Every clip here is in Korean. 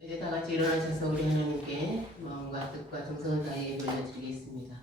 이제 다 같이 일어나셔서 우리 하나님께 마음과 뜻과 정성을 다해 예배를 드리겠습니다.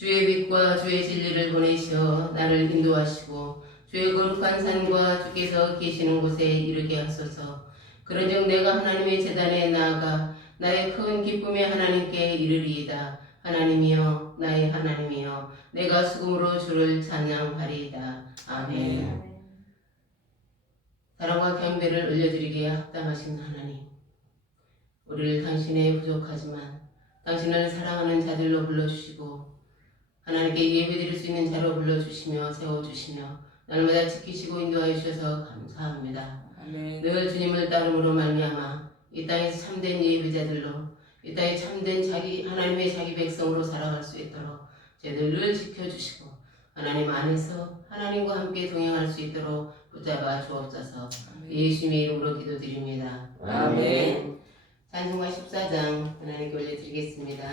주의 빛과 주의 진리를 보내시어 나를 인도하시고 주의 거룩한 산과 주께서 계시는 곳에 이르게 하소서. 그런즉 내가 하나님의 제단에 나아가 나의 큰 기쁨의 하나님께 이르리이다. 하나님이여 나의 하나님이여 내가 수금으로 주를 찬양하리이다. 아멘. 사랑과 경배를 올려드리기에 합당하신 하나님, 우리를 당신의 부족하지만 당신을 사랑하는 자들로 불러주시고 하나님께 예배드릴 수 있는 자로 불러주시며 세워주시며 날마다 지키시고 인도하여 주셔서 감사합니다. 아멘. 늘 주님을 따름으로 말미암아 이 땅에서 참된 예배자들로 이 땅에 참된 하나님의 자기 백성으로 살아갈 수 있도록 저희들 늘 지켜주시고 하나님 안에서 하나님과 함께 동행할 수 있도록 붙잡아 주옵소서. 예수님의 이름으로 기도드립니다. 아멘. 찬송가 14장 하나님께 올려드리겠습니다.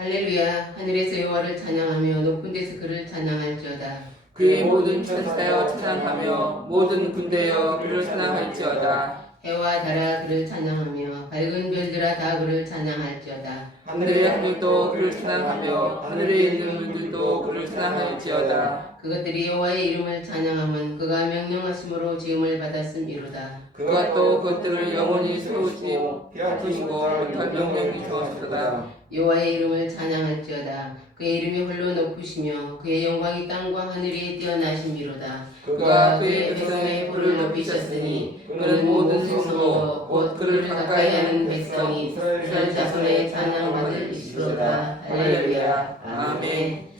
할렐루야. 하늘에서 여호와를 찬양하며 높은 데서 그를 찬양할지어다. 그의 모든 천사여 찬양하며 모든 군대여 그를 찬양할지어다. 해와 달아 그를 찬양하며 밝은 별들아 다 그를 찬양할지어다. 하늘의 하늘도 그를 찬양하며 하늘에 있는 물들도 그를 찬양할지어다. 그것들이 여호와의 이름을 찬양함은 그가 명령하심으로 지음을 받았음이로다. 그가 또 그것들을 영원히 세우시고 피하시고 못할 명령이 주었도다. 여호와의 이름을 찬양할지어다. 그의 이름이 홀로 높으시며 그의 영광이 땅과 하늘에 뛰어나심이로다. 그가 그의 백성의 불을 높이셨으니 그는 모든 성도 곧 그를 가까이하는 백성이 이스라엘 자손의 찬양받을 이시로다. 할렐루야. 아멘.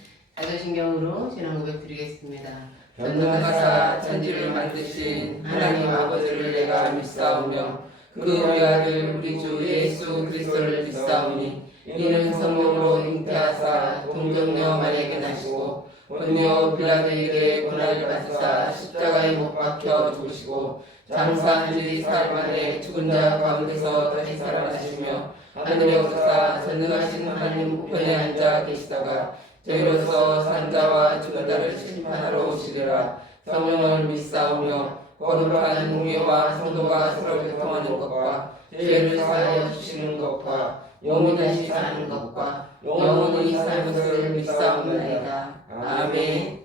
사도신경으로 신앙 고백 드리겠습니다. 전능하사 천지를 만드신 하나님 아버지를 내가 믿사오며 그 외아들 우리 주 예수 그리스도를 믿사오니 이는 성령으로 잉태하사 동정녀 마리아에게 나시고 본요 빌라도에게 고난을 받으사 십자가에 못 박혀 죽으시고 장사 한 주일 사흘 만에 죽은 자 가운데서 다시 살아나시며 하늘에 오르사 전능하신 하나님 우편에 앉아 계시다가 저희로서 산자와 죽은 자를 심판하러 오시리라. 성령을 믿사오며 거룩한 공예와 성도가 서로 교통하는 것과 죄를 사하여 주시는 것과 영원히 사는 것과 영원히 사는 것을 믿사옵나이다. 아멘.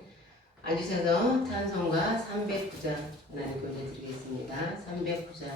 앉으셔서 찬송가 309장 하나님 교제 드리겠습니다. 309장.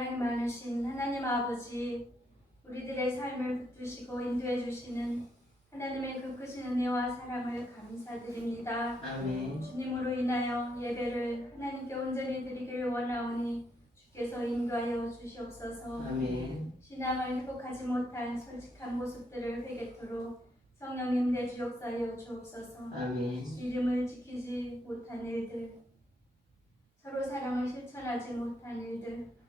사랑이 많으신 하나님 아버지, 우리들의 삶을 붙드시고 인도해 주시는 하나님의 그 크신 은혜와 사랑을 감사드립니다. 아멘. 주님으로 인하여 예배를 하나님께 온전히 드리기를 원하오니 주께서 인도하여 주시옵소서. 아멘. 신앙을 회복하지 못한 솔직한 모습들을 회개토록 성령님 내주역사하여 주옵소서. 아멘. 주 이름을 지키지 못한 일들, 서로 사랑을 실천하지 못한 일들,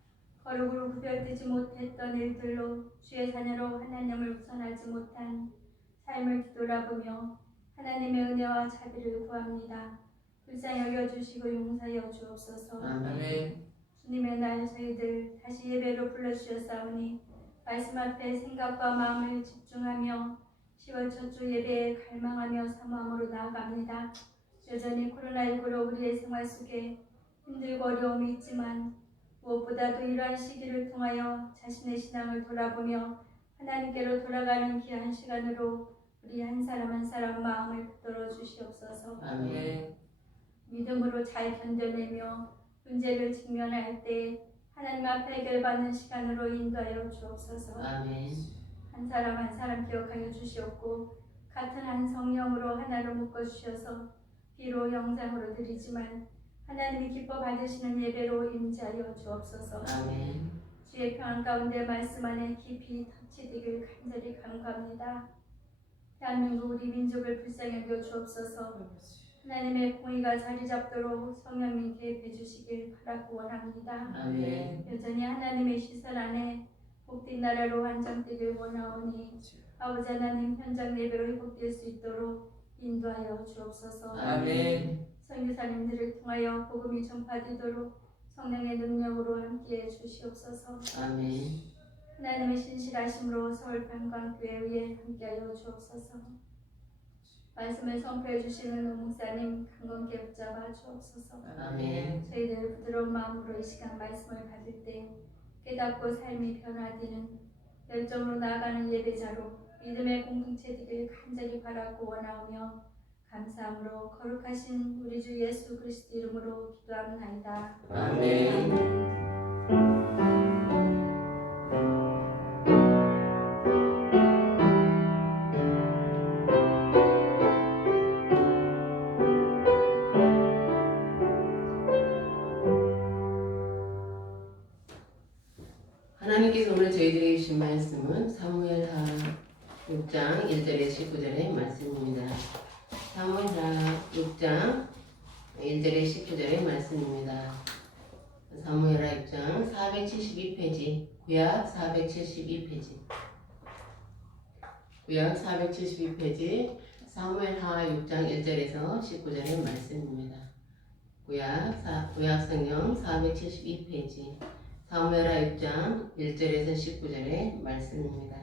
거룩으로 구별되지 못했던 일들로 주의 자녀로 하나님을 우선하지 못한 삶을 뒤돌아보며 하나님의 은혜와 자비를 구합니다. 불쌍히 여겨주시고 용서하여 주옵소서. 아멘. 주님의 날 저희들 다시 예배로 불러주셨사오니 말씀 앞에 생각과 마음을 집중하며 10월 첫 주 예배에 갈망하며 사모함으로 나아갑니다. 여전히 코로나19로 우리의 생활 속에 힘들고 어려움이 있지만 무엇보다도 이러한 시기를 통하여 자신의 신앙을 돌아보며 하나님께로 돌아가는 귀한 시간으로 우리 한 사람 한 사람 마음을 붙들어 주시옵소서. 아멘. 믿음으로 잘 견뎌내며 문제를 직면할 때 하나님 앞에 해결받는 시간으로 인도하여 주옵소서. 아멘. 한 사람 한 사람 기억하여 주시옵고 같은 한 성령으로 하나로 묶어 주셔서 비록 영상으로 드리지만 하나님이 기뻐 받으시는 예배로 임재하여 주옵소서. 아멘. 주의 평안 가운데 말씀 안에 깊이 터치되길 간절히 간구합니다. 대한민국 우리 민족을 불쌍히 여겨 주옵소서. 하나님의 공의가 자리 잡도록 성령님 개입해 주시길 바라고 원합니다. 아멘. 여전히 하나님의 시선 안에 복된 나라로 안정되길 원하오니 아버지 하나님 현장 예배로 회복될 수 있도록 인도하여 주옵소서. 아멘. 선교사님들을 통하여 복음이 전파되도록 성령의 능력으로 함께해 주시옵소서. 아멘. 하나님의 신실하심으로 서울 관광교회 위에 함께하여 주옵소서. 말씀을 선포해 주시는 목사님 강건케 붙잡아 주옵소서. 아멘. 저희들 부드러운 마음으로 이 시간 말씀을 받을 때 깨닫고 삶이 변화되는 열정으로 나아가는 예배자로 믿음의 공동체 되길 간절히 바라고 원하오며 감사함으로 거룩하신 우리 주 예수 그리스도 이름으로 기도합나이다. 아멘. 하나님께서 오늘 저희들에게 주신 말씀은 사무엘하 6장 1절에 19절의 말씀입니다. 사무엘하 6장 1절에 19절의 말씀입니다. 사무엘하 6장 472페이지, 구약 472페이지, 구약 472페이지, 사무엘하 6장 1절에서 19절의 말씀입니다. 구약 성경 472페이지, 사무엘하 6장 1절에서 19절의 말씀입니다.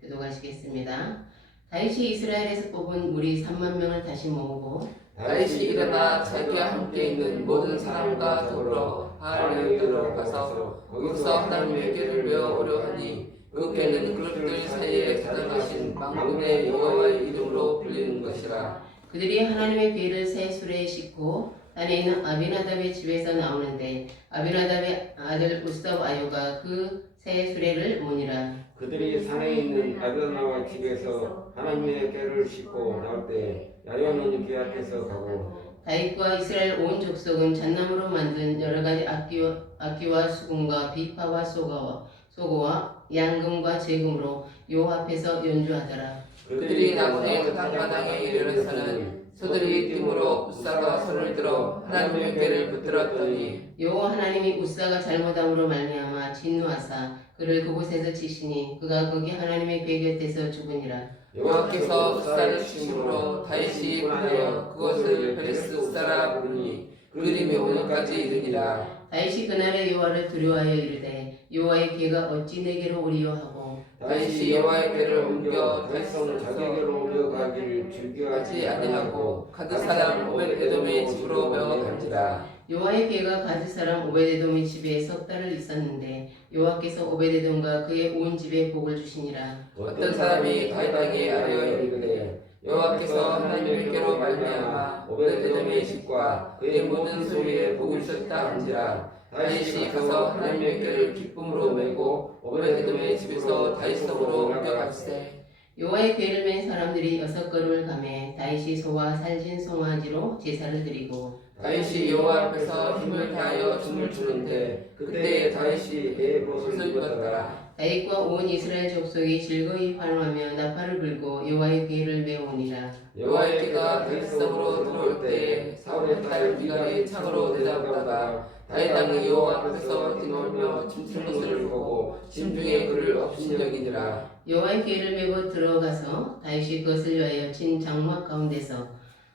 기도하시겠습니다. 다윗이 이스라엘에서 뽑은 무리 3만 명을 다시 모으고 다윗이 일어나 자기와 함께 있는 모든 사람과 더불어 바알에 들어가서 거기서 하나님의 궤를 메어오려 하니 그 궤는 그룹들 사이에 가득하신 만군의 여호와의 이름으로 불리는 것이라. 그들이 하나님의 궤를 새 수레에 싣고 단에 있는 아비나답의 집에서 나오는데 아비나답의 아들 우스답 아요가 그 새 수레를 모니라. 그들이 산에 있는 아비나답 집에서 하나님의 궤를 싣고 나올 때 야요는 궤 앞에서 가고 다윗과 이스라엘 온 족속은 잣나무로 만든 여러 가지 악기와 수금과 비파와 소고와 양금과 제금으로 여호와 앞에서 연주하더라. 그들이 나군의 가당마당에 이르러서는 소들이 뜸으로 우사가 손을 들어 하나님의 궤를 붙들었더니 여호와 하나님이 우사가 잘못함으로 말미암아 진노하사 그를 그곳에서 치시니 그가 거기 하나님의 궤 곁에서 죽으니라. 여호와께서 우사를 치심으로 다윗이 분하여 그것을 베레스 우사라 부르니 그 이름이 오늘까지 이르니라. 다윗이 그날에 여호와를 두려워하여 이르되 여호와의 궤가 어찌 내게로 오리요 하고 다윗이 여호와의 궤를 옮겨 달성 자기에게로 옮겨가기를 즐겨하지 하지 아니하고 가드 사람 오벳에돔의 집으로 메어간지라. 여호와의 궤가 가드 사람 오베데돔의 집에 석 달을 있었는데 여호와께서 오베데돔과 그의 온 집에 복을 주시니라. 어떤 사람이 다윗 땅에 아뢰어 이르되 여호와께서 하나님의 궤로 말미암아 오벳에돔의 집과 그의 모든 소유에 복을 주셨다 한지라. 다윗이 가서 하나님의 궤를 기쁨으로 메고 오벳에돔의 집에서 다윗성으로 옮겨갔으되 여호와의 궤를 맨 사람들이 6걸음을 가매 다윗이 소와 살진 송아지로 제사를 드리고 다윗이 여호와 앞에서 힘을 다하여 춤을 추는데 그때 다윗이 궤의 벗을 입었더라. 다윗과 온 이스라엘 족속이 즐거이 환호하며 나팔을 불고 여호와의 궤를 메오니라. 여호와의 궤가 다윗성으로 들어올 때 사울의 딸 미갈이 창으로 내다보다가 다윗 땅이 여호와 앞에서 뛰놀며 춤추는 것을 보고 심중에 그를 없인 여기니라. 여호와의 궤를 메고 들어가서 다윗이 그것을 위하여 친 장막 가운데서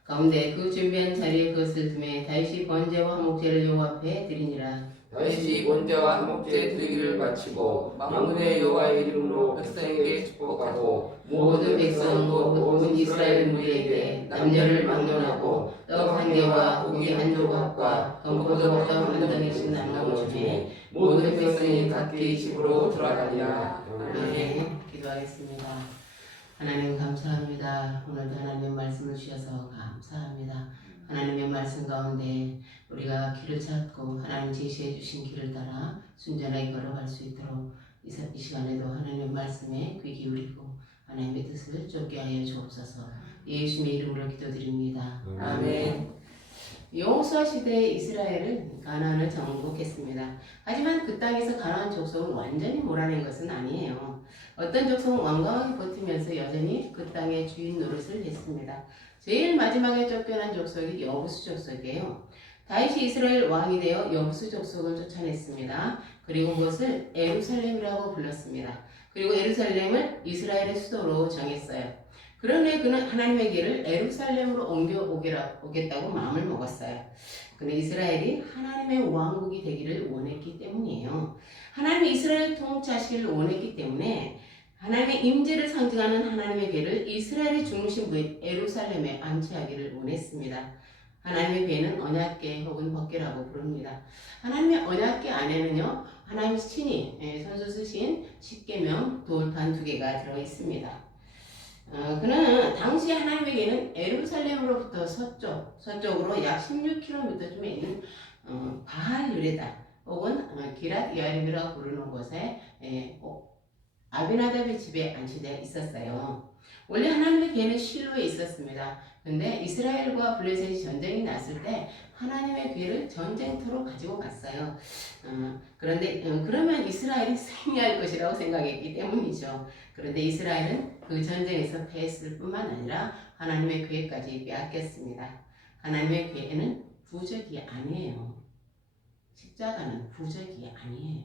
가운데 그 준비한 자리에 그것을 두매 다윗이 번제와 화목제를 여호와 앞에 드리니라. 다윗이 번제와 화목제 드리기를 마치고 만군의 여호와의 이름으로 백성에게 축복하고 모든 백성 모든 이스라엘 무리에게 남녀를 막론하고 떡 한 개와 고기 한 조각과 건포도 떡 한 덩이씩 나누어 주매 모든 백성이 각기 집으로 돌아가니라. 아멘. 기도하겠습니다. 하나님 감사합니다. 오늘도 하나님의 말씀을 주셔서 감사합니다. 하나님의 말씀 가운데 우리가 길을 찾고 하나님 제시해 주신 길을 따라 순전하게 걸어갈 수 있도록 이 시간에도 하나님의 말씀에 귀 기울이고 하나님의 뜻을 쫓게 하여 주옵소서. 예수님의 이름으로 기도드립니다. 아멘. 여호수아 시대의 이스라엘은 가나안을 정복했습니다. 하지만 그 땅에서 가나안 족속을 완전히 몰아낸 것은 아니에요. 어떤 족속은 완강하게 버티면서 여전히 그 땅의 주인 노릇을 했습니다. 제일 마지막에 쫓겨난 족속이 여부수 족속이에요. 다윗이 이스라엘 왕이 되어 여부수 족속을 쫓아냈습니다. 그리고 그것을 예루살렘이라고 불렀습니다. 그리고 예루살렘을 이스라엘의 수도로 정했어요. 그런데 그는 하나님의 길을 예루살렘으로 옮겨오겠다고 마음을 먹었어요. 그는 이스라엘이 하나님의 왕국이 되기를 원했기 때문이에요. 하나님이 이스라엘 통치하시기를 원했기 때문에 하나님의 임재를 상징하는 하나님의 궤를 이스라엘의 중심부인 예루살렘에 안치하기를 원했습니다. 하나님의 궤는 언약궤 혹은 법궤라고 부릅니다. 하나님의 언약궤 안에는요, 하나님이 친히 손수 쓰신 십계명 돌판 2개가 들어 있습니다. 그는 당시 하나님의 궤는 예루살렘으로부터 서쪽으로 약 16km쯤에 있는 바알 유레다 혹은 기랏 야림이라고 부르는 곳에 아비나답의 집에 안치되어 있었어요. 원래 하나님의 궤는 실로에 있었습니다. 근데 이스라엘과 블레셋이 전쟁이 났을 때 하나님의 궤를 전쟁터로 가지고 갔어요. 그런데 그러면 이스라엘이 승리할 것이라고 생각했기 때문이죠. 그런데 이스라엘은 그 전쟁에서 패했을 뿐만 아니라 하나님의 궤까지 빼앗겼습니다. 하나님의 궤는 부적이 아니에요. 십자가는 부적이 아니에요.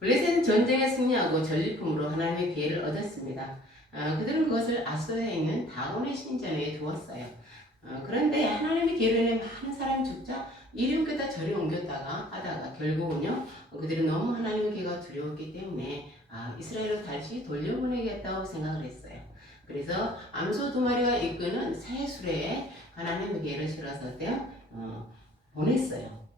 블레셋은 전쟁에 승리하고 전리품으로 하나님의 궤를 얻었습니다. 그들은 그것을 아소에 있는 다곤의 신전에 두었어요. 그런데 하나님의 궤를 많은 사람이 죽자 이리 옮겼다 저리 옮겼다가 하다가 결국은요, 그들이 너무 하나님의 궤가 두려웠기 때문에 이스라엘로 다시 돌려보내겠다고 생각을 했어요. 그래서 암소 2마리가 이끄는 새 수레에 하나님의 궤를 실어서 보냈어요.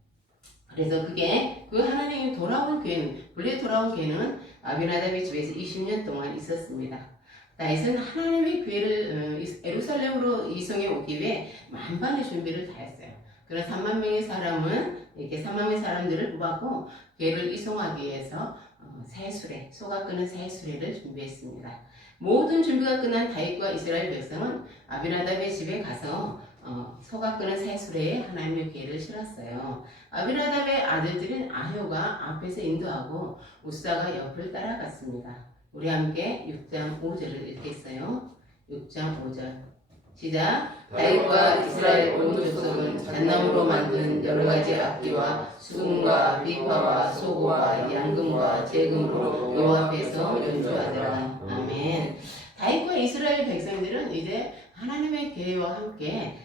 그래서 그게 그 하나님이 돌아온 궤는, 본래 돌아온 궤는 아비나답의 집에서 20년 동안 있었습니다. 다윗은 하나님의 궤를 예루살렘으로 이송해 오기 위해 만반의 준비를 다 했어요. 그런 3만 명의 사람은 이렇게 3만 명의 사람들을 뽑았고 궤를 이송하기 위해서 새 수레, 소가 끄는 새 수레를 준비했습니다. 모든 준비가 끝난 다윗과 이스라엘 백성은 아비나답의 집에 가서 소가 끄는 새 수레에 하나님의 궤를 실었어요. 아비나답의 아들들인 아효가 앞에서 인도하고 우사가 옆을 따라갔습니다. 우리 함께 6장 5절을 읽겠어요. 6장 5절 시작. 다윗과 이스라엘 온 족속은 잣나무로 만든 여러 가지 악기와 수금과 비파와 소고와 양금과 재금으로 여호와 앞에서 연주하더라. 아멘. 다윗과 이스라엘 백성들은 이제 하나님의 궤와 함께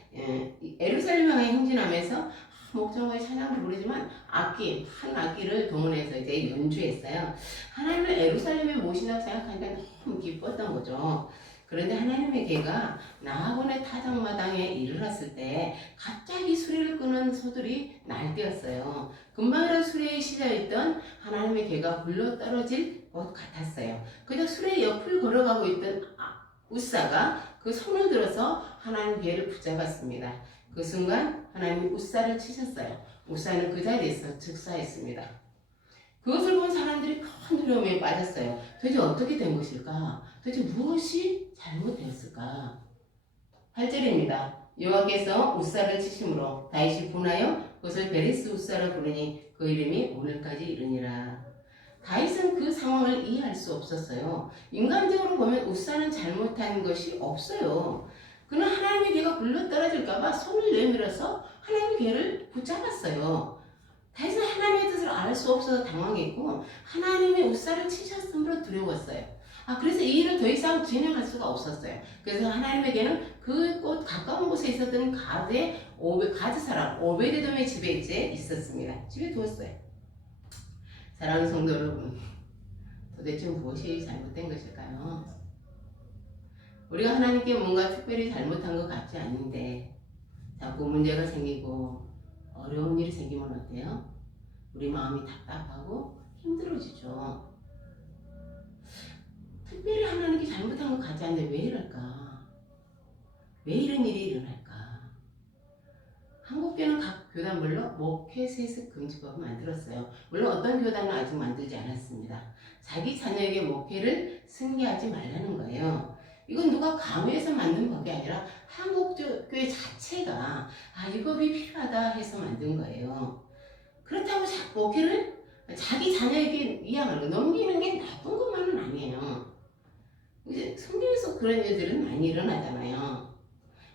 예루살렘 향해 행진하면서 목청과 찬양을 부르지만 한 악기를 동원해서 이제 연주했어요. 하나님을 예루살렘에 모신다고 생각하니까 너무 기뻤던 거죠. 그런데 하나님의 궤가 나하곤의 타작마당에 이르렀을 때 갑자기 수레를 끄는 소들이 날뛰었어요. 금방이라도 수레에 실려있던 하나님의 궤가 굴러 떨어질 것 같았어요. 그저 수레 옆을 걸어가고 있던 우사가 그 손을 들어서 하나님 궤를 붙잡았습니다. 그 순간 하나님이 우사를 치셨어요. 우사는 그 자리에서 즉사했습니다. 그것을 본 사람들이 큰 두려움에 빠졌어요. 도대체 어떻게 된 것일까? 도대체 무엇이 잘못되었을까? 8절입니다. 여호와께서 우사를 치심으로 다윗이 분하여 그것을 베레스 우사라 부르니 그 이름이 오늘까지 이르니라. 다윗은 그 상황을 이해할 수 없었어요. 인간적으로 보면 우사는 잘못한 것이 없어요. 그는 하나님의 궤가 굴러 떨어질까봐 손을 내밀어서 하나님의 궤를 붙잡았어요. 다윗은 하나님의 뜻을 알 수 없어서 당황했고 하나님의 우사를 치셨으므로 두려웠어요. 그래서 이 일을 더 이상 진행할 수가 없었어요. 그래서 하나님에게는 그 곳 가까운 곳에 있었던 가드 사람 오베데돔의 집에 이제 있었습니다. 집에 두었어요. 사랑하는 성도 여러분, 도대체 무엇이 잘못된 것일까요? 우리가 하나님께 뭔가 특별히 잘못한 것 같지 않은데 자꾸 문제가 생기고 어려운 일이 생기면 어때요? 우리 마음이 답답하고 힘들어지죠. 특별히 하나님께 잘못한 것 같지 않은데 왜 이럴까? 왜 이런 일이 일어날까? 한국교회는 각 교단별로 목회 세습 금지법을 만들었어요. 물론 어떤 교단은 아직 만들지 않았습니다. 자기 자녀에게 목회를 승계하지 말라는 거예요. 이건 누가 강요해서 만든 법이 아니라 한국교회 자체가 이 법이 필요하다 해서 만든 거예요. 그렇다고 목회를 자기 자녀에게 이야말로 넘기는 게 나쁜 것만은 아니에요. 이제 성경에서 그런 일들은 많이 일어나잖아요.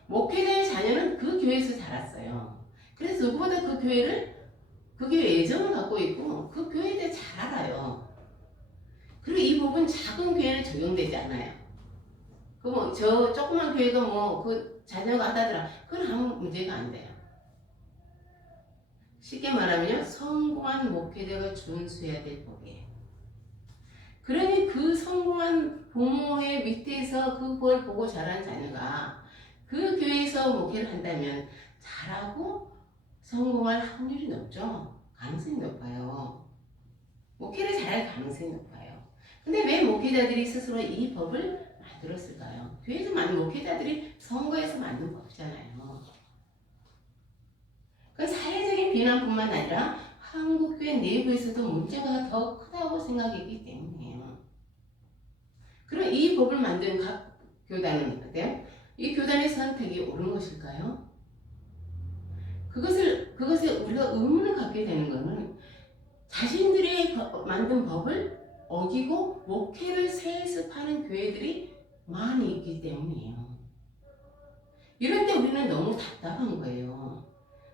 목회자의 자녀는 그 교회에서 자랐어요. 그래서 누구보다 그 교회에 애정을 갖고 있고 그 교회에 대해 잘 알아요. 그리고 이 법은 작은 교회는 적용되지 않아요. 저 조그만 교회도 그 자녀가 하다더라. 그건 아무 문제가 안 돼요. 쉽게 말하면요, 성공한 목회자가 준수해야 될 법이에요. 그러니 그 성공한 부모의 밑에서 그걸 보고 자란 자녀가 그 교회에서 목회를 한다면 잘하고 성공할 확률이 높죠. 가능성이 높아요. 목회를 잘할 가능성이 높아요. 근데 왜 목회자들이 스스로 이 법을 만들었을까요? 교회에서 만든 목회자들이 선거에서 만든 법이잖아요. 그 사회적인 비난뿐만 아니라 한국교회 내부에서도 문제가 더 크다고 생각했기 때문이에요. 그럼 이 법을 만든 각 교단은 어때요? 이 교단의 선택이 옳은 것일까요? 그것에 우리가 의문을 갖게 되는 것은 자신들이 만든 법을 어기고 목회를 세습하는 교회들이 많이 있기 때문이에요. 이럴 때 우리는 너무 답답한 거예요.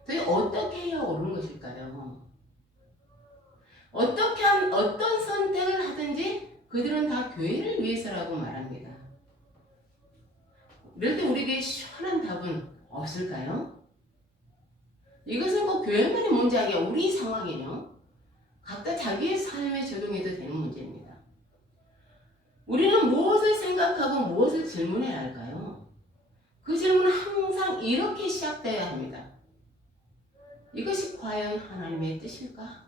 저희 어떻게 해야 옳은 것일까요? 어떤 선택을 하든지 그들은 다 교회를 위해서라고 말합니다. 이럴 때 우리에게 시원한 답은 없을까요? 이것은 꼭 교회만의 문제 아니라 우리 상황이에요. 각자 자기의 삶에 적용해도 되는 문제입니다. 우리는 무엇을 생각하고 무엇을 질문해야 할까요? 그 질문은 항상 이렇게 시작되어야 합니다. 이것이 과연 하나님의 뜻일까?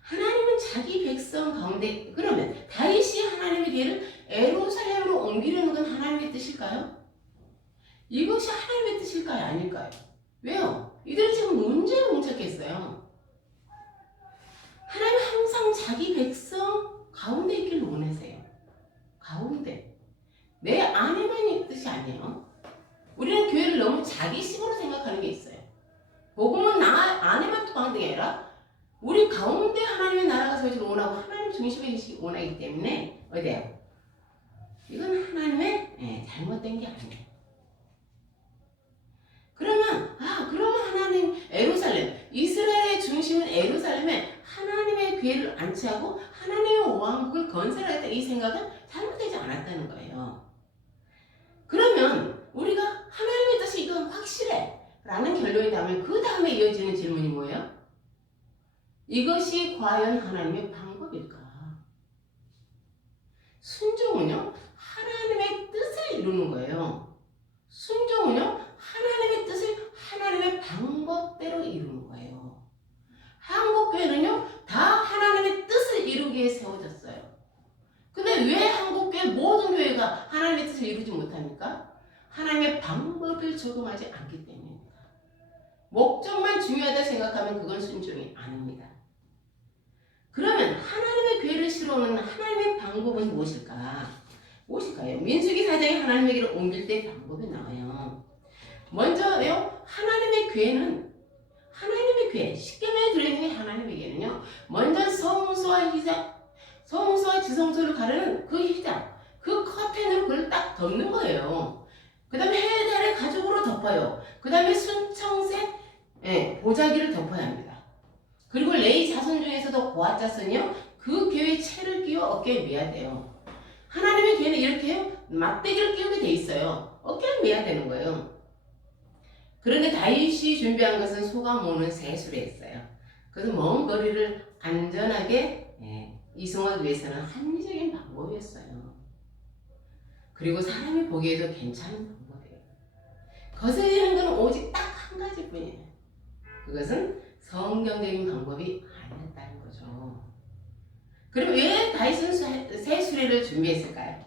하나님은 자기 백성 가운데, 그러면 다윗이 하나님의 길을 예루살렘으로 옮기려는 건 하나님의 뜻일까요? 이것이 하나님의 뜻일까요? 아닐까요? 왜요? 이들은 지금 문제에 봉착했어요. 하나님은 항상 자기 백성 가운데 있기를 원하세요. 가운데. 내 안에만 있는 뜻이 아니에요. 우리는 교회를 너무 자기식으로 생각하는 게 있어요. 복음은 나 안에만 통하는 게 아니라 우리 가운데 하나님의 나라가 서기를 원하고 하나님 중심에 계시기 원하기 때문에 어때요? 이건 하나님의 잘못된 게 아니에요. 그러면 하나님 예루살렘, 이스라엘의 중심은 예루살렘에 하나님의 교회를 안치하고 하나님의 왕국을 건설하겠다, 이 생각은 잘못되지 않았다는 거예요. 그러면 우리가 하나님의 뜻이 이건 확실해 라는 결론이 나면 그 다음에 이어지는 질문이 뭐예요? 이것이 과연 하나님의 방법일까? 순종은요, 하나님의 뜻을 이루는 거예요. 순종은요, 하나님의 뜻을 하나님의 방법대로 이루는 거예요. 한국교회는요, 다 하나님의 뜻을 이루기 위해 세워졌어요. 근데 왜 한국교회 모든 교회가 하나님의 뜻을 이루지 못합니까? 하나님의 방법을 적용하지 않기 때문입니다. 목적만 중요하다 생각하면 그건 순종이 아닙니다. 그러면 하나님의 교회를 실어오는 하나님의 방법은 무엇일까요? 민수기 4장에 하나님의 교회를 옮길 때 방법이 나와요. 먼저요, 하나님의 교회, 십계명에 들어있는 하나님의 교회는요, 먼저 성소와 지성소를 가르는 그 휘장, 그 커튼으로 그걸 딱 덮는 거예요. 그 다음에 해, 달을 가죽으로 덮어요. 그 다음에 순청색 보자기를 덮어야 합니다. 그리고 레위 자손 중에서도 고앗 자손이요, 그 교회의 채를 끼워 어깨에 매야 돼요. 하나님의 교회는 이렇게 막대기를 끼우게 돼 있어요. 어깨를 매야 되는 거예요. 그런데 다윗이 준비한 것은 소가 모는 새수레였어요. 그래서 먼 거리를 안전하게 이송하기 위해서는 합리적인 방법이었어요. 그리고 사람이 보기에도 괜찮은 방법이에요. 거슬리는 건 오직 딱 한 가지뿐이에요. 그것은 성경적인 방법이 아니었다는 거죠. 그럼 왜 다윗은 새 수레를 준비했을까요?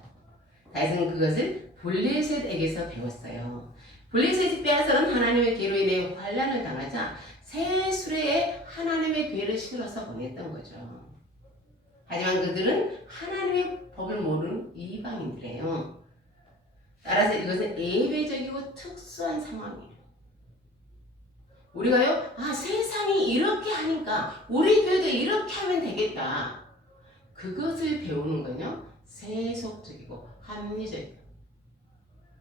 다윗은 그것을 블레셋에게서 배웠어요. 블레셋이 빼앗아온 하나님의 괴로 인해 환난을 당하자 새 수레에 하나님의 괴를 실어서 보냈던 거죠. 하지만 그들은 하나님의 법을 모르는 이방인들이에요. 따라서 이것은 예외적이고 특수한 상황이에요. 우리가요, 세상이 이렇게 하니까 우리 교회도 이렇게 하면 되겠다. 그것을 배우는 건요, 세속적이고 합리적이에요.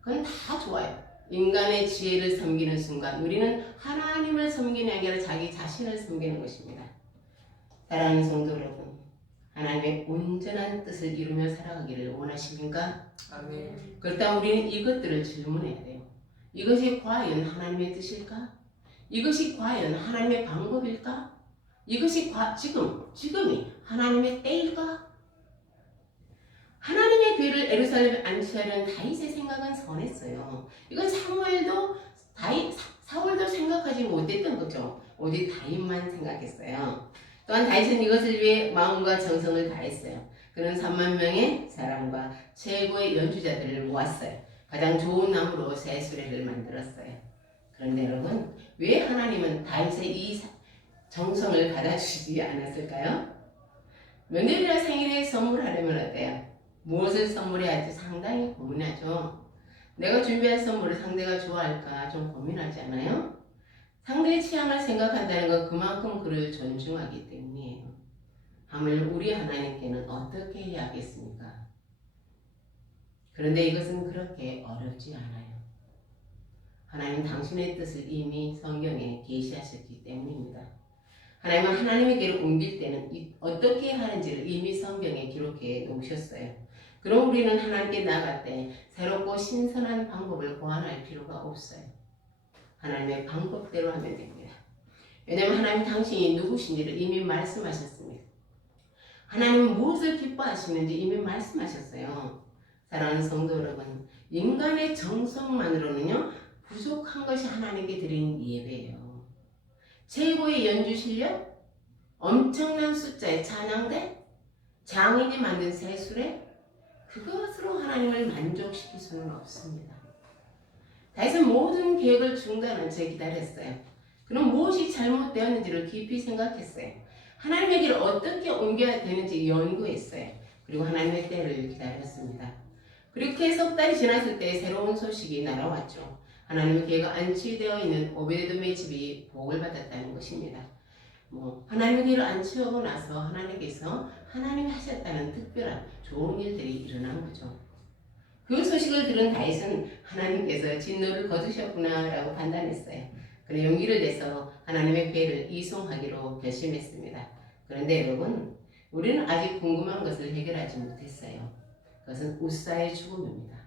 그건 다 좋아요. 인간의 지혜를 섬기는 순간 우리는 하나님을 섬기는 게 아니라 자기 자신을 섬기는 것입니다. 사랑하는 성도 여러분, 하나님의 온전한 뜻을 이루며 살아가기를 원하십니까? 아멘. 그렇다면 우리는 이것들을 질문해야 돼요. 이것이 과연 하나님의 뜻일까? 이것이 과연 하나님의 방법일까? 이것이 지금이 하나님의 때일까? 하나님의 괴를 예루살렘에 안치하려는 다윗의 생각은 선했어요. 이건 사울도 생각하지 못했던 거죠. 오직 다윗만 생각했어요. 또한 다윗은 이것을 위해 마음과 정성을 다했어요. 그는 3만 명의 사람과 최고의 연주자들을 모았어요. 가장 좋은 나무로 새 수레를 만들었어요. 그런데 여러분, 왜 하나님은 다윗의 이 정성을 받아주시지 않았을까요? 며느리나 생일에 선물하려면 어때요? 무엇을 선물해야 할지 상당히 고민하죠. 내가 준비한 선물을 상대가 좋아할까 좀 고민하지 않아요? 상대의 취향을 생각한다는 건 그만큼 그를 존중하기 때문이에요. 하물 우리 하나님께는 어떻게 해야 하겠습니까? 그런데 이것은 그렇게 어렵지 않아요. 하나님 당신의 뜻을 이미 성경에 계시하셨기 때문입니다. 하나님은 하나님에게로 옮길 때는 어떻게 하는지를 이미 성경에 기록해 놓으셨어요. 그럼 우리는 하나님께 나아갈 때 새롭고 신선한 방법을 고안할 필요가 없어요. 하나님의 방법대로 하면 됩니다. 왜냐하면 하나님 당신이 누구신지를 이미 말씀하셨습니다. 하나님은 무엇을 기뻐하시는지 이미 말씀하셨어요. 사랑하는 성도 여러분, 인간의 정성만으로는요 부족한 것이 하나님께 드리는 예배예요. 최고의 연주 실력, 엄청난 숫자의 찬양대, 장인이 만든 새 수레, 그것으로 하나님을 만족시킬 수는 없습니다. 다윗은 모든 계획을 중단한 채 기다렸어요. 그럼 무엇이 잘못되었는지를 깊이 생각했어요. 하나님의 길을 어떻게 옮겨야 되는지 연구했어요. 그리고 하나님의 때를 기다렸습니다. 그렇게 석 달이 지났을 때 새로운 소식이 날아왔죠. 하나님의 계획가 안치되어 있는 오베데돔의 집이 복을 받았다는 것입니다. 하나님의 길을 안치하고 나서 하나님께서 하나님이 하셨다는 특별한 좋은 일들이 일어난 거죠. 그 소식을 들은 다윗은 하나님께서 진노를 거두셨구나 라고 판단했어요. 그래 용기를 내서 하나님의 괴를 이송하기로 결심했습니다. 그런데 여러분, 우리는 아직 궁금한 것을 해결하지 못했어요. 그것은 우사의 죽음입니다.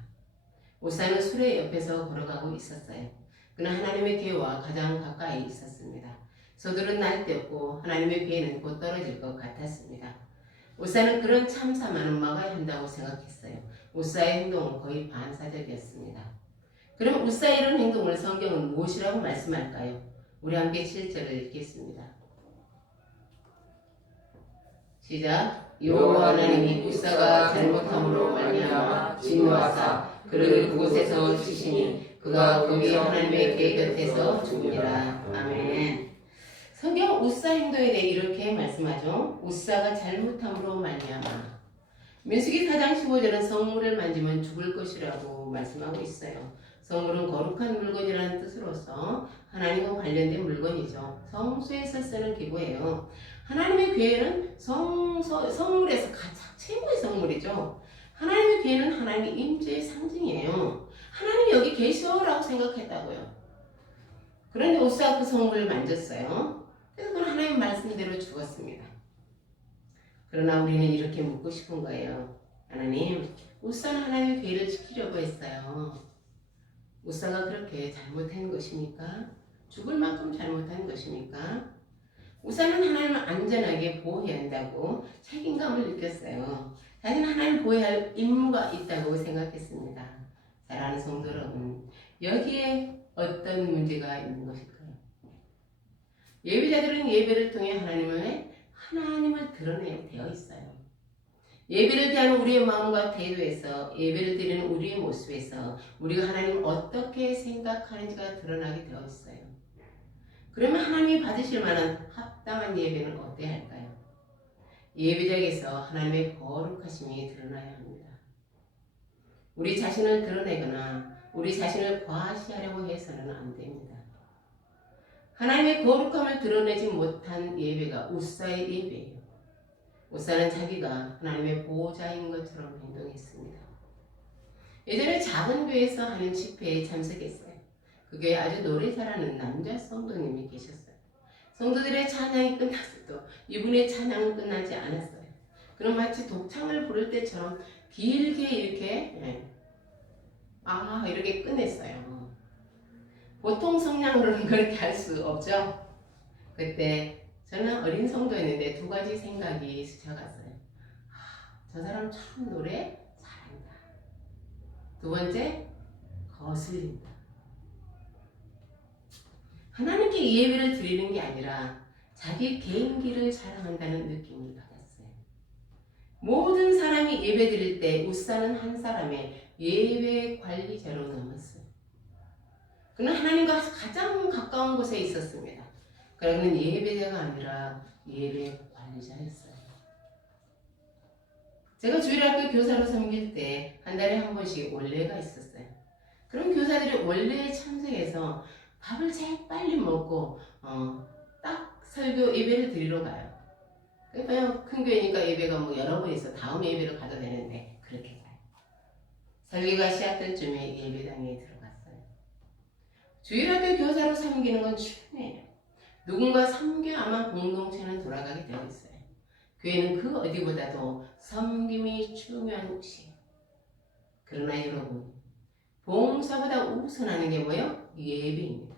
우사는 수레 옆에서 걸어가고 있었어요. 그는 하나님의 괴와 가장 가까이 있었습니다. 서두른 날때였고 하나님의 괴는 곧 떨어질 것 같았습니다. 우사는 그런 참사만은 막아야 한다고 생각했어요. 우사의 행동은 거의 반사적이었습니다. 그럼 우사의 이런 행동을 성경은 무엇이라고 말씀할까요? 우리 함께 7절을 읽겠습니다. 시작. 여호와 하나님이 우사가 잘못함으로 말미암아 진노하사 그를 그곳에서 치시니 그가 거기 하나님의 궤 곁에서 죽으리라. 아멘. 성경 우사 행동에 대해 이렇게 말씀하죠. 우사가 잘못함으로 말미암아. 민수기 4장 15절은 성물을 만지면 죽을 것이라고 말씀하고 있어요. 성물은 거룩한 물건이라는 뜻으로서 하나님과 관련된 물건이죠. 성수에서 쓰는 기구예요. 하나님의 궤는 성물에서 가장 최고의 성물이죠. 하나님의 궤는 하나님의 임재의 상징이에요. 하나님이 여기 계셔라고 생각했다고요. 그런데 우사가 그 성물을 만졌어요. 그래서 그는 하나님 말씀대로 죽었습니다. 그러나 우리는 이렇게 묻고 싶은 거예요. 하나님, 우사는 하나님의 계획을 지키려고 했어요. 우사가 그렇게 잘못한 것입니까? 죽을 만큼 잘못한 것입니까? 우사는 하나님을 안전하게 보호해야 한다고 책임감을 느꼈어요. 자기는 하나님을 보호해야 할 임무가 있다고 생각했습니다. 사랑하는 성도 여러분, 여기에 어떤 문제가 있는 것일까요? 예배자들은 예배를 통해 하나님을 드러내야 되어 있어요. 예배를 대하는 우리의 마음과 태도에서, 예배를 드리는 우리의 모습에서 우리가 하나님을 어떻게 생각하는지가 드러나게 되어 있어요. 그러면 하나님이 받으실 만한 합당한 예배는 어때야 할까요? 예배자에게서 하나님의 거룩하심이 드러나야 합니다. 우리 자신을 드러내거나 우리 자신을 과시하려고 해서는 안 됩니다. 하나님의 거룩함을 드러내지 못한 예배가 우사의 예배예요. 우사는 자기가 하나님의 보호자인 것처럼 행동했습니다. 예전에 작은 교회에서 하는 집회에 참석했어요. 그 교회에 아주 노래 잘하는 남자 성도님이 계셨어요. 성도들의 찬양이 끝났어도 이분의 찬양은 끝나지 않았어요. 그럼 마치 독창을 부를 때처럼 길게 이렇게 이렇게 끝냈어요. 보통 성량으로는 그렇게 할 수 없죠. 그때 저는 어린 성도였는데 두 가지 생각이 스쳐갔어요. 저 사람 참 노래 잘한다. 두 번째, 거슬린다. 하나님께 예배를 드리는 게 아니라 자기 개인기를 자랑한다는 느낌을 받았어요. 모든 사람이 예배 드릴 때 우사는 한 사람의 예배 관리자로 남았어요. 그는 하나님과 가장 가까운 곳에 있었습니다. 그는 예배자가 아니라 예배 관리자였어요. 제가 주일학교 교사로 섬길 때 한 달에 한 번씩 원래가 있었어요. 그럼 교사들이 원래에 참석해서 밥을 제일 빨리 먹고 딱 설교 예배를 드리러 가요. 그러니까 큰 교회니까 예배가 여러 번 있어 다음 예배로 가도 되는데 그렇게 가요. 설교가 시작될 쯤에 예배당에 들어갔어요. 주일학교 교사로 섬기는 건 중요해요. 누군가 섬겨야만 공동체는 돌아가게 되어 있어요. 교회는 그 어디보다도 섬김이 중요한 곳이에요. 그러나 여러분, 봉사보다 우선하는 게 뭐예요? 예배입니다.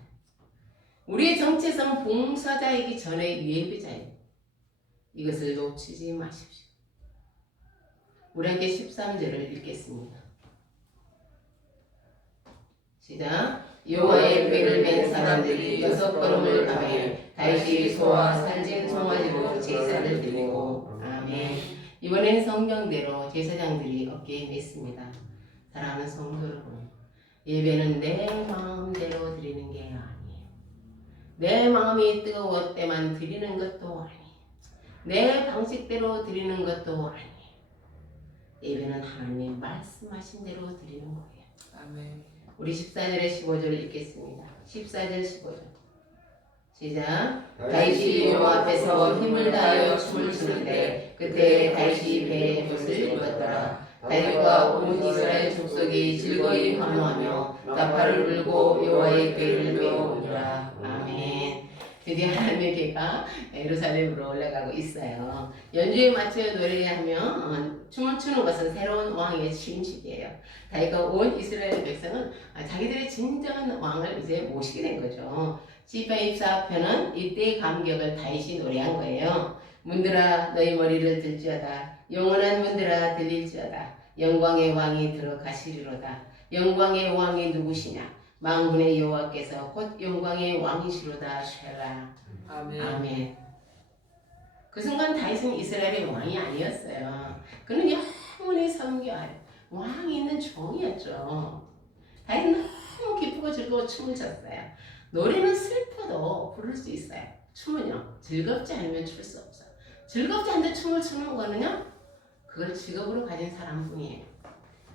우리의 정체성은 봉사자이기 전에 예배자예요. 이것을 놓치지 마십시오. 우리 함께 13절을 읽겠습니다. 시작. 여호와의 궤를 맨 사람들이 6걸음을 가매 다윗이 소와 살진 송아지로 제사를 드리고 아멘. 이번에는 성경대로 제사장들이 어깨에 맸습니다. 사랑하는 성도 여러분, 예배는 내 마음대로 드리는 게 아니에요. 내 마음이 뜨거울 때만 드리는 것도 아니에요. 내 방식대로 드리는 것도 아니에요. 예배는 하나님 말씀하신 대로 드리는 거예요. 아멘. 우리 14절에 15절을 읽겠습니다. 14절 15절 시작. 다윗이 여호와 앞에서 힘을 다하여 춤을 추는데 그때 다윗이 배에 옷을 입었더라. 다윗과 온 이스라엘 족속이 즐거이 환호하며 나팔을 불고 여호와의 궤를 메우니라. 아멘. 드디어 하나님의 궤가 예루살렘으로 올라가고 있어요. 연주에 맞춰 노래하며 춤을 추는 것은 새로운 왕의 취임식이에요. 다윗과 온 이스라엘 백성은 자기들의 진정한 왕을 이제 모시게 된 거죠. 시편 24편은 이때의 감격을 다윗이 노래한 거예요. 문들아 너희 머리를 들지어다. 영원한 문들아 들릴지어다. 영광의 왕이 들어가시리로다. 영광의 왕이 누구시냐? 만군의 여호와께서 곧 영광의 왕이시로다. 쉐라. 아멘. 아멘. 그 순간 다윗은 이스라엘의 왕이 아니었어요. 그는 영원히 섬겨할 왕이 있는 종이었죠. 다윗은 너무 기쁘고 즐거워 춤을 췄어요. 노래는 슬퍼도 부를 수 있어요. 춤은요, 즐겁지 않으면 출 수 없어요. 즐겁지 않은데 춤을 추는 거는요, 그걸 직업으로 가진 사람뿐이에요.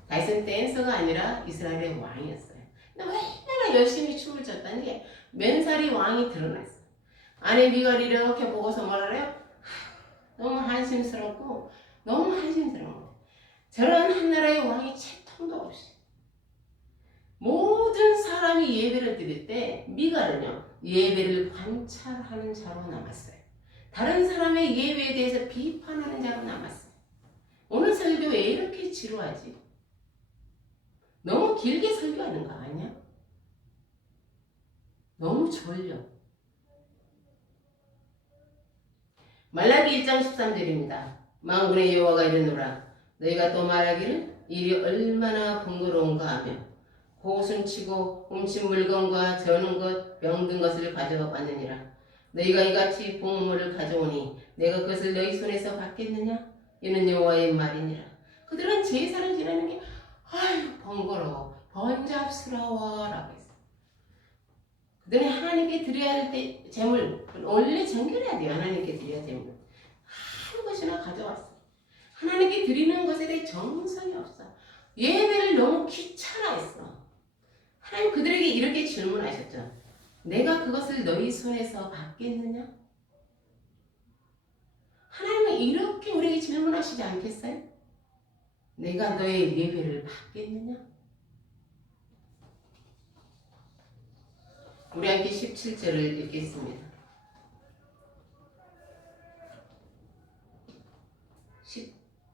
다윗은 댄서가 아니라 이스라엘의 왕이었어요. 근데 얼마나 열심히 춤을 췄다는 게 맨살이 왕이 드러났어요. 아내 미갈이 이렇게 보고서 뭐라 그래요? 너무 한심스럽고 너무 한심스러운 거예요. 저런 한 나라의 왕이 채통도 없이 모든 사람이 예배를 드릴 때 미갈은요 예배를 관찰하는 자로 남았어요. 다른 사람의 예배에 대해서 비판하는 자로 남았어요. 오늘 설교 왜 이렇게 지루하지? 너무 길게 설교하는 거 아니야? 너무 졸려. 말라기 1장 13절입니다. 만군의 여호와가 이르노라 너희가 또 말하기를 일이 얼마나 번거로운가 하며 고순치고 훔친 물건과 저는 것 병든 것을 가져왔느니라. 너희가 이같이 복물을 가져오니 내가 그것을 너희 손에서 받겠느냐? 이는 여호와의 말이니라. 그들은 제사를 지내는 게 아유 번거로워 번잡스러워 라고 했어요. 그들은 하나님께 드려야 할 때 재물 원래 정결해야 돼요. 하나님께 드려야 재물 한 것이나 가져왔어요. 하나님께 드리는 것에 대해 정성이 없어. 예배를 너무 귀찮아했어. 하나님 그들에게 이렇게 질문하셨죠. 내가 그것을 너희 손에서 받겠느냐? 하나님은 이렇게 우리에게 질문하시지 않겠어요? 내가 너의 예배를 받겠느냐? 우리 함께 17절을 읽겠습니다.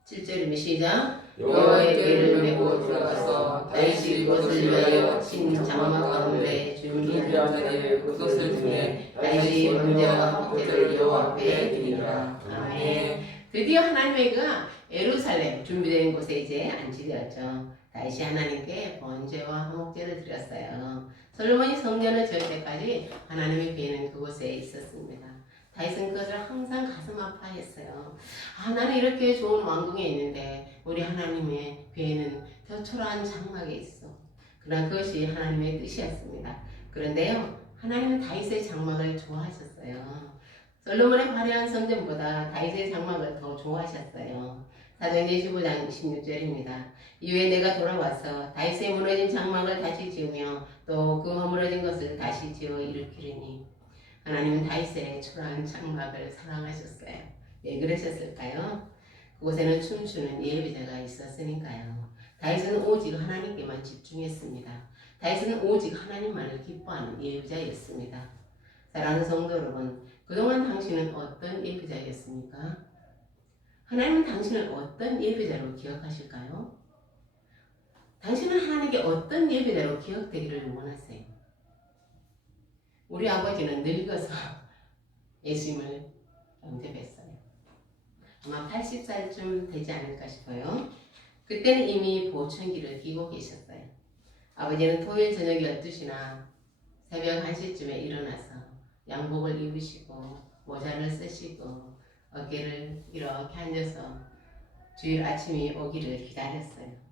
17절이면 시작. 여호와의 궤를 메고 들어가서 다윗이 그것을 위하여 친 장막 가운데 준비한 자리에 그것을 중에 다윗이 번제와 화목제를 여호와 앞에 드리니라. 아멘. 드디어 하나님의가 예루살렘 준비된 곳에 이제 안치되었죠. 다윗이 하나님께 번제와 화목제를 드렸어요. 솔로몬이 성전을 지을 때까지 하나님의 궤는 그곳에 있었습니다. 다윗은 그것을 항상 가슴 아파했어요. 나는 이렇게 좋은 왕궁에 있는데 우리 하나님의 궤는 저 초라한 장막에 있어. 그러나 그것이 하나님의 뜻이었습니다. 그런데요, 하나님은 다윗의 장막을 좋아하셨어요. 솔로몬의 화려한 성전보다 다윗의 장막을 더 좋아하셨어요. 사도행전 15장 16절입니다. 이후에 내가 돌아와서 다윗의 무너진 장막을 다시 지으며 또 그 허물어진 것을 다시 지어 일으키리니. 하나님은 다윗의 초라한 장막을 사랑하셨어요. 왜 그러셨을까요? 그곳에는 춤추는 예배자가 있었으니까요. 다윗은 오직 하나님께만 집중했습니다. 다윗은 오직 하나님만을 기뻐하는 예배자였습니다. 사랑하는 성도 여러분, 그동안 당신은 어떤 예배자였습니까? 하나님은 당신을 어떤 예배자로 기억하실까요? 당신은 하나님께 어떤 예배자로 기억되기를 원하세요? 우리 아버지는 늙어서 예수님을 영접했어요. 아마 80살쯤 되지 않을까 싶어요. 그때는 이미 보청기를 끼고 계셨어요. 아버지는 토요일 저녁 12시나 새벽 1시쯤에 일어나서 양복을 입으시고 모자를 쓰시고 어깨를 이렇게 앉아서 주일 아침이 오기를 기다렸어요.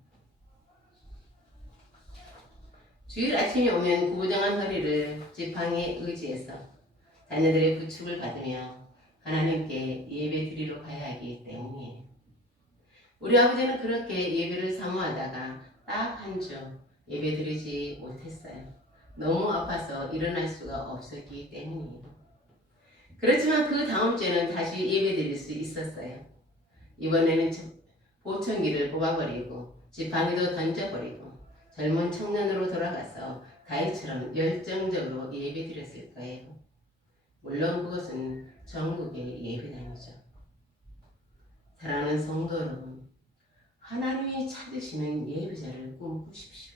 주일 아침이 오면 구부정한 허리를 지팡이에 의지해서 자녀들의 부축을 받으며 하나님께 예배 드리러 가야 하기 때문이에요. 우리 아버지는 그렇게 예배를 사모하다가 딱 한 주 예배 드리지 못했어요. 너무 아파서 일어날 수가 없었기 때문이에요. 그렇지만 그 다음 주에는 다시 예배 드릴 수 있었어요. 이번에는 보청기를 뽑아버리고 지팡이도 던져버리고 젊은 청년으로 돌아가서 다윗처럼 열정적으로 예배 드렸을 거예요. 물론 그것은 전국의 예배당이죠. 사랑하는 성도 여러분, 하나님이 찾으시는 예배자를 꿈꾸십시오.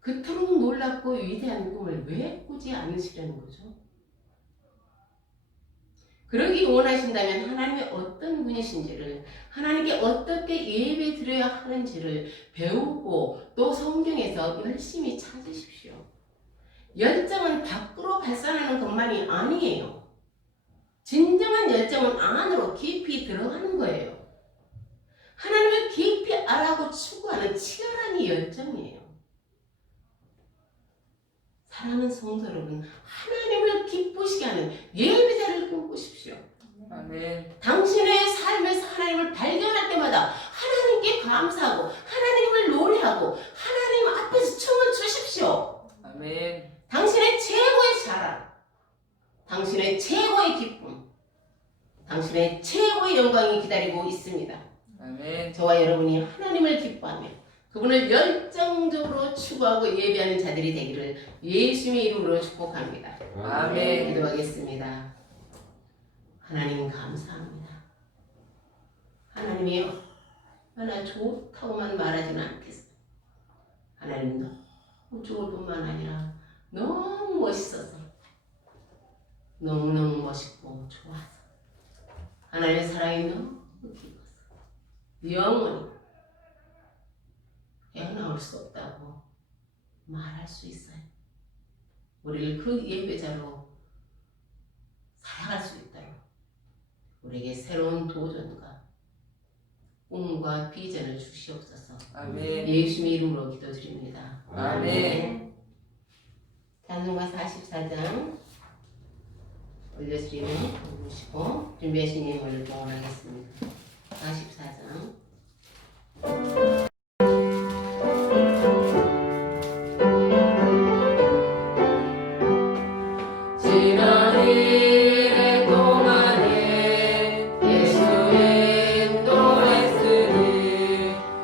그토록 놀랍고 위대한 꿈을 왜 꾸지 않으시려는 거죠? 그러기 원하신다면 하나님이 어떤 분이신지를, 하나님께 어떻게 예배 드려야 하는지를 배우고 또 성경에서 열심히 찾으십시오. 열정은 밖으로 발산하는 것만이 아니에요. 진정한 열정은 안으로 깊이 들어가는 거예요. 하나님을 깊이 알아고 추구하는 치열한 이 열정이에요. 사랑하는 성도 여러분, 하나님을 기쁘시게 하는 예배자를 꿈꾸십시오. 아멘. 당신의 삶에서 하나님을 발견할 때마다 하나님께 감사하고 하나님을 노래하고 하나님 앞에서 춤을 추십시오. 아멘. 당신의 최고의 자랑, 당신의 최고의 기쁨, 당신의 최고의 영광이 기다리고 있습니다. 아멘. 저와 여러분이 하나님을 기뻐하며 그분을 열정적으로 추구하고 예배하는 자들이 되기를 예수님의 이름으로 축복합니다. 아멘. 기도하겠습니다. 하나님 감사합니다. 하나님이여, 나 좋다고만 말하지는 않겠어요. 하나님 너무 좋을 뿐만 아니라 너무 멋있어서, 너무너무 멋있고 좋아서, 하나님의 사랑이 너무 깊어서 영원히 헤어나올 수 없다고 말할 수 있어요. 우리를 그 예배자로 살아갈 수 있도록 우리에게 새로운 도전과 꿈과 비전을 주시옵소서. 아멘. 예수님의 이름으로 기도드립니다. 아멘. 찬송가 44장 올려드리면 보시고 준비하신 예물을 동원하겠습니다. 44장. 지난 일의 동안에 예수의 인도했으니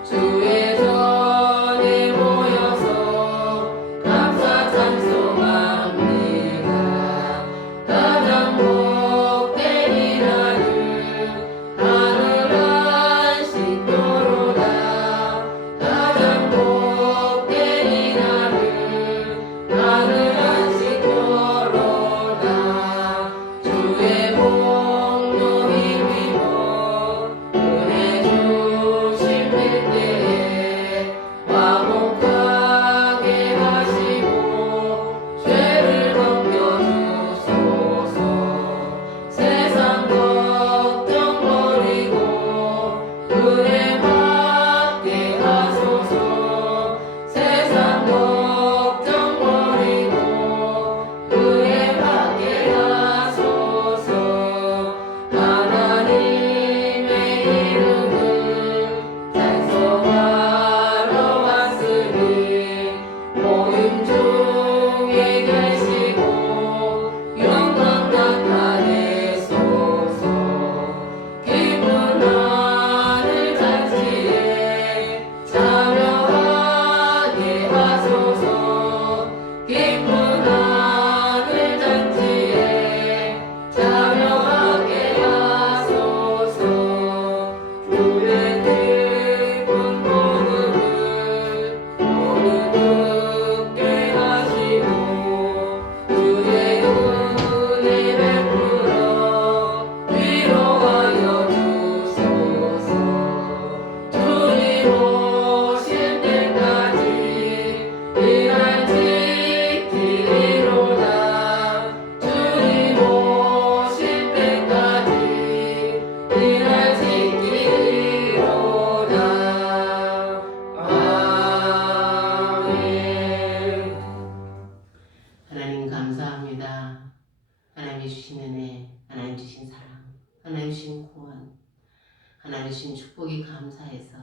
주의 전에 모여서 감사 찬송합니다. 가장 복된 이날을 하늘 안식도로다. 가장 복된 이날을 하늘 안식도로다. 주의 복로 힘입어 은혜 주심 때에 화목하게 하시고 죄를 벗겨주소서. 세상 걱정 버리고 은혜 받게 하소서. 세상 걱정 버리고 은혜 받게 하소서. 하나님의 이름을 찬송하러 왔으니 모임 중에 계시고 영광 나타내소서. 기쁜 하늘 잔치에 참여하게 하소서. 기쁜 하늘 잔치에 참여하게 하소서. 주의 기쁜 복음을 모두 듣게 하시고 주의 은혜 베풀어 위로하여 주소서. 주님 오실 때까지 이날 지키리로다. 주님 오실 때까지 이날 지키리로다. 아멘. 하나님 감사합니다. 하나님이 주신 은혜, 하나님 주신 사랑, 하나님 주신 구원, 하나님 주신 축복이 감사해서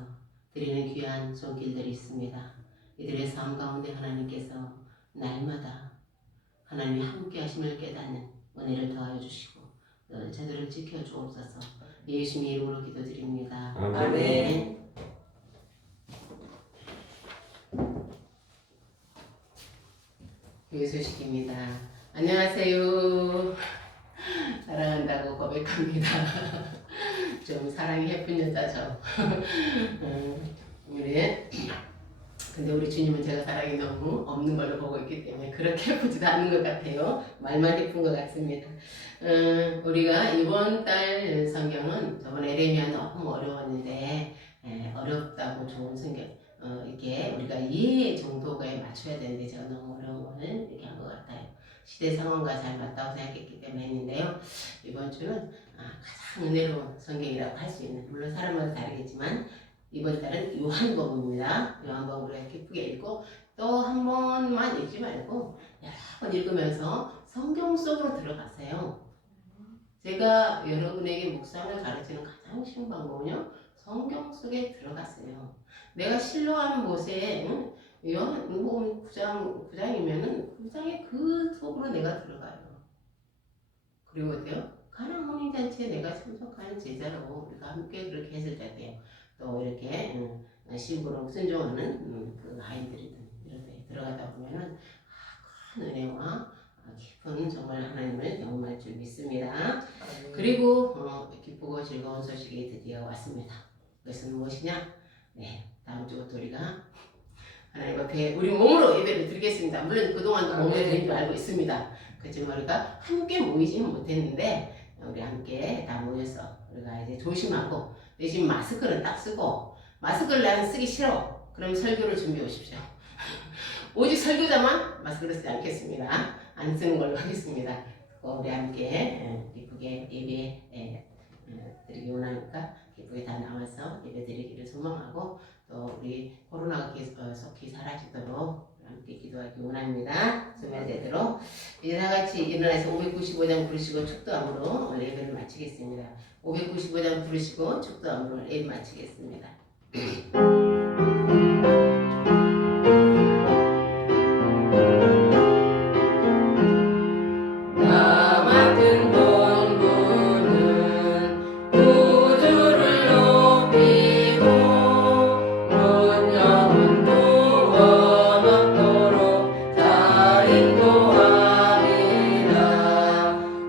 드리는 귀한 손길들이 있습니다. 이들의 삶 가운데 하나님께서 날마다 하나님이 함께 하심을 깨닫는 은혜를 더하여 주시고 저들을 지켜주옵소서. 예수님의 이름으로 기도드립니다. 아멘. 교회 소식입니다. 안녕하세요. 사랑한다고 고백합니다. 좀 사랑이 예쁜 여자죠. 근데 우리 주님은 제가 사랑이 너무 없는 걸로 보고 있기 때문에 그렇게 예쁘지도 않은 것 같아요. 말만 예쁜 것 같습니다. 우리가 이번 달 성경은 저번에 에레미야 너무 어려웠는데 어렵다고 좋은 성경 이렇게 우리가 이해 정도에 맞춰야 되는데 제가 너무 어려운 거는 이렇게 한 것 같아요. 시대 상황과 잘 맞다고 생각했기 때문에 했는데요. 이번 주는 가장 은혜로운 성경이라고 할 수 있는, 물론 사람마다 다르겠지만 이번 달은 요한복음입니다. 요한복음을 기쁘게 읽고 또 한 번만 읽지 말고 여러 번 읽으면서 성경 속으로 들어가세요. 제가 여러분에게 묵상을 가르치는 가장 쉬운 방법은요, 성경 속에 들어가세요. 내가 신뢰하는 곳에 요한복음 9장이면은 9장의 그 속으로 내가 들어가요. 그리고 어때요? 가나안 혼인잔치에 내가 참석하는 제자로 우리가 함께 그렇게 했을 때요. 또 이렇게 심부름 순종하는 그 아이들이든 이런 데 들어가다 보면은 큰 은혜와 깊은 정말 하나님을 경험할 줄 믿습니다. 그리고 기쁘고 즐거운 소식이 드디어 왔습니다. 그것은 무엇이냐? 네, 다음 주부터 우리가 하나님 앞에 우리 몸으로 예배를 드리겠습니다. 물론 그동안도 몸으로 드린 줄 알고 있습니다. 그렇지만 우리가 함께 모이지는 못했는데 우리 함께 다 모여서 우리가 이제 조심하고 대신 마스크는 딱 쓰고 마스크를 나는 쓰기 싫어. 그럼 설교를 준비해 오십시오. 오직 설교자만 마스크를 쓰지 않겠습니다. 안 쓰는 걸로 하겠습니다. 우리 함께 기쁘게 예배 드리기 원하니까 기쁘게 다 나와서 예배 드리기를 소망하고 또 우리 코로나가 속히 사라지도록 함께 기도하기 원합니다. 소멸되도록 이제 다 같이 일어나서 595장 부르시고 축도함으로 오늘 예배를 마치겠습니다. 595장 부르시고 축도함으로 예배 마치겠습니다. 나 맡은 본분은 우주를 높이고 문영은 구원 얻도록 잘 인도함이라.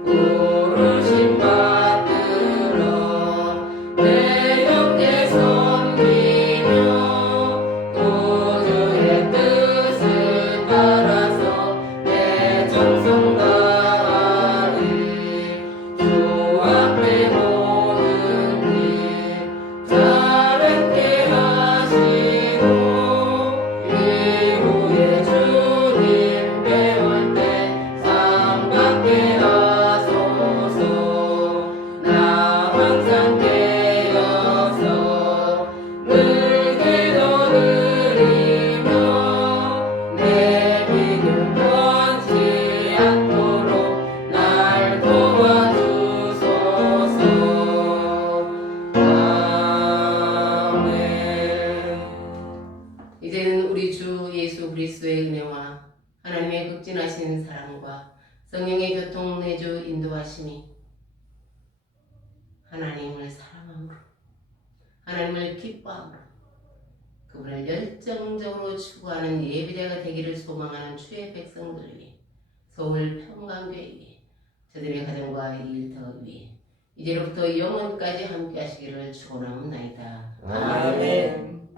부르심 받들어 내 형제 섬기며 우주의 뜻을 따라서 내 정성 다하리. 주 앞에 모든 일 잘했게 하시고 이후에 주님 배울 때 상 받게 하소서. 나 항상 깨어서 늘 기도 드리며 내 믿음 변치 않도록 날 도와주소서. 아멘. 이제는 우리 주 예수 그리스도의 은혜와 하나님의 극진하신 사랑과 성령의 교통 내주 인도하심이 하나님을 사랑함으로 하나님을 기뻐함으로 그분을 열정적으로 추구하는 예배자가 되기를 소망하는 주의 백성들 위해 서울 평강교회 위해 저들의 가정과 일터 위해 이제로부터 영원까지 함께 하시기를 축원하옵나이다. 아멘.